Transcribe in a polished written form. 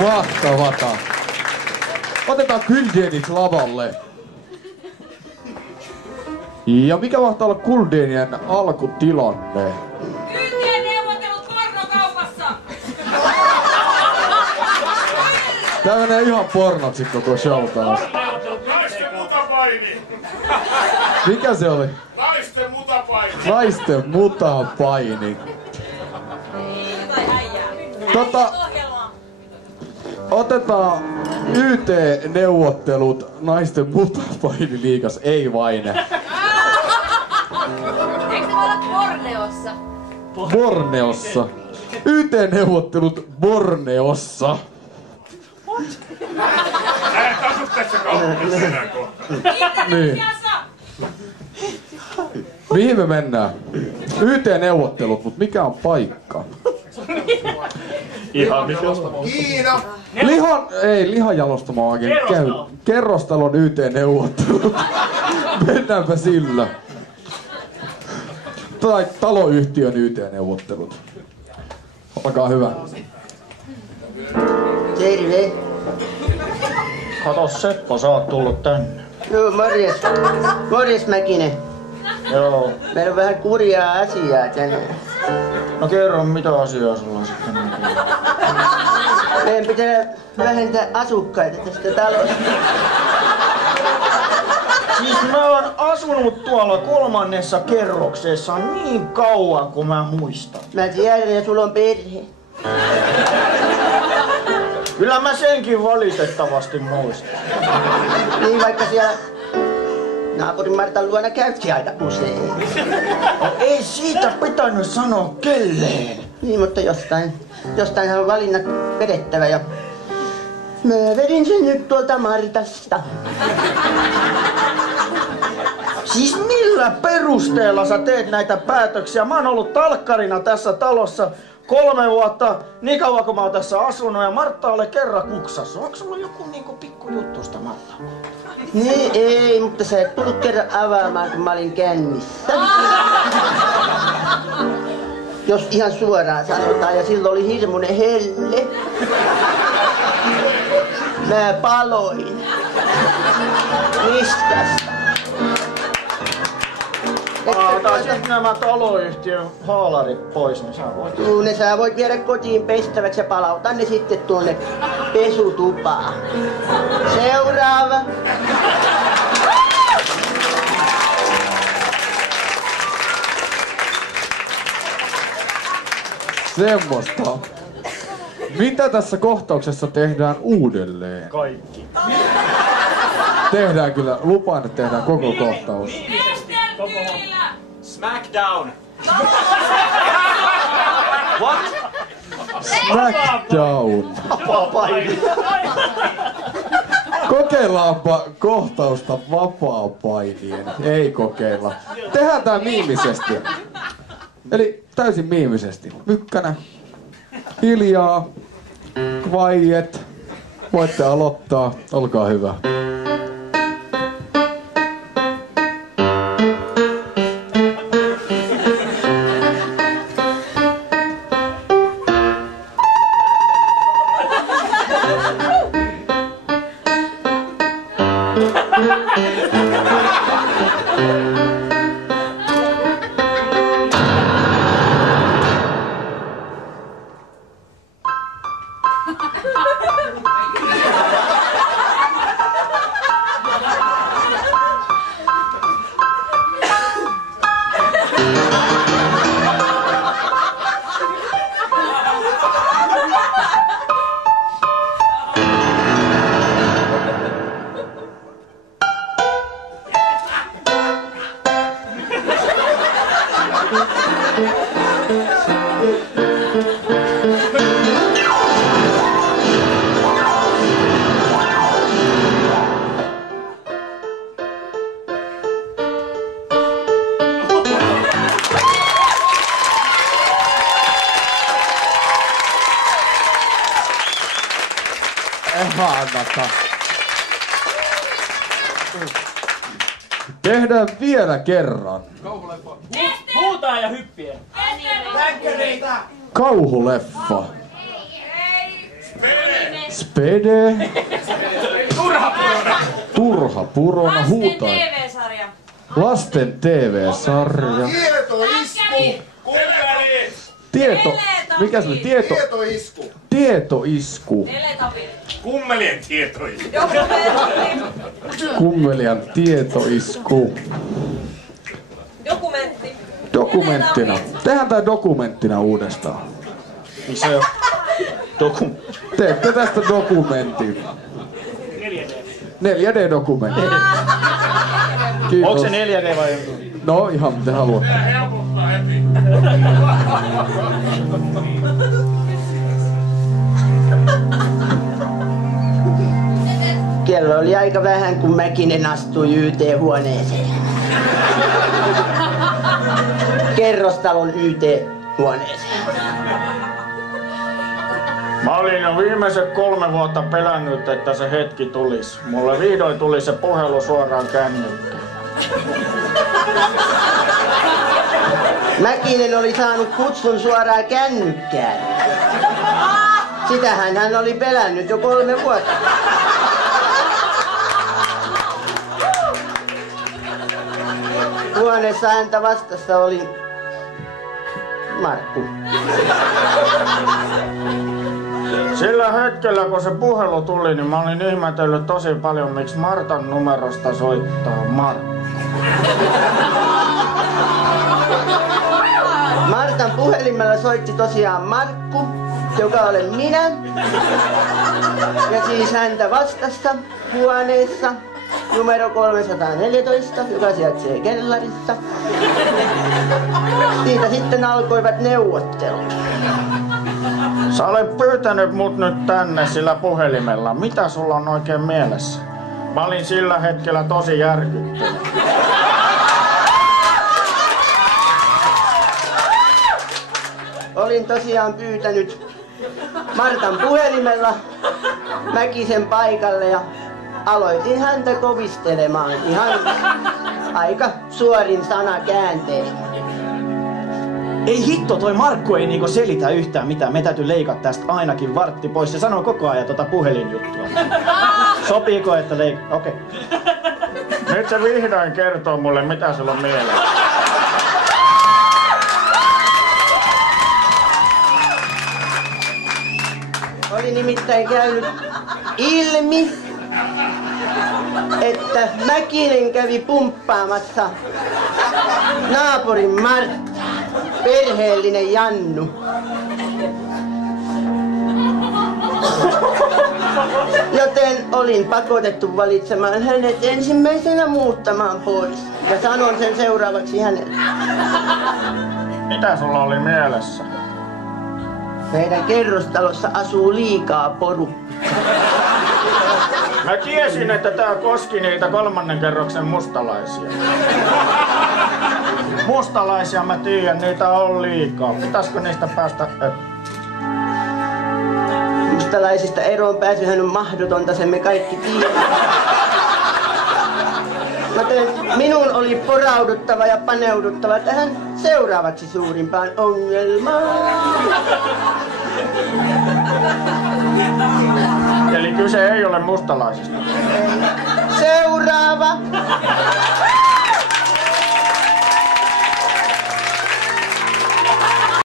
Mahtavata. Otetaan Kuldenit lavalle. Ja mikä mahtaa olla Kuldenien alkutilanne? YT-neuvottelut pornokaupassa! Tää menee ihan pornoksi koko show taas. Naisten mutapaini! Mikä se oli? Naisten mutapaini! Naisten mutapaini. Otetaan YT-neuvottelut naisten mutapainiliigas, ei vain. Eikö se voi olla Borneossa? Borneossa. YT-neuvottelut Borneossa. Sä et asu tässä kaupungissa enää kohta. Niin. Mihin me mennään? YT-neuvottelut, mut mikä on paikka? Ihan mikä Kiina! Lihajalostamo oikein käy. Kerrostalon YT-neuvottelut. Mennäänpä sillä. Tai taloyhtiön YT-neuvottelut. Olkaa hyvä. Terve. Kato Seppo, sä oot tullut tänne. Joo, morjes. Morjes Mäkinen. Joo. Meillä on vähän kurjaa asiaa tänään. No kerro, mitä asiaa sulla sitten on? Meidän pitää vähentää asukkaita tästä talosta. Siis mä oon asunut tuolla 3. kerroksessa niin kauan kuin mä muistan. Mä tiedän, ja sulla on perhe. Kyllä mä senkin valitettavasti muistan. Niin vaikka siellä naapurin Martan luona käytkin aika usein. No, ei siitä pitänyt sanoa kelleen. Niin, mutta jostainhan on valinnat vedettävä ja mä vedin sen nyt tuolta Martasta. Siis millä perusteella sä teet näitä päätöksiä? Mä oon ollut talkkarina tässä talossa 3 vuotta, niin kauan kun mä oon tässä asunut ja Martta ole kerran kuksassa. Onko sulla joku niinku pikku juttusta Martta? Niin ei, mutta sä et tullut kerran avaamaan, kun mä olin kännissä. Jos ihan suoraan sanotaan, ja silloin oli hirmuinen helle. Mä paloin. Niskasta. Taisit nämä taloyhtiön haalarit pois, niin sä voit... Juu, ne sä voit viedä kotiin pestäväksi ja palauta ne sitten tuonne pesutupaan. Seuraava. Semmosta. Mitä tässä kohtauksessa tehdään uudelleen? Kaikki. Tehdään kyllä, lupaan, että tehdään koko kohtaus. Smackdown! What? Smackdown! Kokeillaanpa kohtausta vapaapainien. Ei kokeilla. Tehdään tää miimisesti. Eli täysin miimisesti. Mykkänen. Hiljaa. Quiet. Voitte aloittaa. Olkaa hyvä. Tehdään vielä kerran. Huutaa ja hyppiä. Länkkäreitä! Kauhuleffa. Spede. Turha purona Lasten huutaa. TV-sarja. Lasten TV-sarja. Tietoisku. Kummeli. Tieto. Mikä se oli? Tietoisku. Tietoisku. Teletapit. Kummelien tietoisku. Kummelian tietoisku. Dokumentti. Dokumenttina. Tehdään tää dokumenttina uudestaan. Se on Teette tästä dokumentin. 4D-dokumentti. Kiitos. Onko se 4D vai joku? No ihan miten haluat. Helpottaa heti. Kello oli aika vähän, kun Mäkinen astui YT-huoneeseen. Kerrostalon YT-huoneeseen. Mä olin jo viimeiset 3 vuotta pelännyt, että se hetki tulisi. Mulle vihdoin tuli se puhelu suoraan kännykkään. Mäkinen oli saanut kutsun suoraan kännykkään. Sitähän hän oli pelännyt jo 3 vuotta. Huoneessa häntä vastassa oli Markku. Sillä hetkellä, kun se puhelu tuli, niin mä olin ihmetellyt tosi paljon, miksi Martan numerosta soittaa Markku. Martan puhelimella soitti tosiaan Markku, joka olen minä. Ja siis häntä vastassa huoneessa numero 314, joka sijaitsee kellarissa. Siitä sitten alkoivat neuvottelut. Sä olet pyytänyt mut nyt tänne sillä puhelimella. Mitä sulla on oikein mielessä? Mä olin sillä hetkellä tosi järkyttynyt. Olin tosiaan pyytänyt Martan puhelimella Mäkisen paikalle ja aloitin häntä kovistelemaan ihan aika suorin sanakääntein. Ei hitto, toi Markku ei niinku selitä yhtään mitään. Me täytyy leikata tästä ainakin vartti pois. Se sanoo koko ajan puhelinjuttua. Sopiiko, että Okei. Nyt se vihdoin kertoo mulle, mitä sulla on mielessä. Oli nimittäin käynyt ilmi, että Mäkinen kävi pumppaamassa naapurin Martta, perheellinen Jannu. Joten olin pakotettu valitsemaan hänet ensimmäisenä muuttamaan pois. Ja sanon sen seuraavaksi hänelle. Mitä sulla oli mielessä? Meidän kerrostalossa asuu liikaa porukkaa. Mä tiesin, että tää koski niitä 3. kerroksen mustalaisia. Mustalaisia mä tiedän, niitä on liikaa. Pitäisikö niistä päästä? Mustalaisista eroon pääsyhän on mahdotonta, sen me kaikki tiedämme. Joten minun oli porauduttava ja paneuduttava tähän seuraavaksi suurimpaan ongelmaan. Eli kyse ei ole mustalaisista. Seuraava.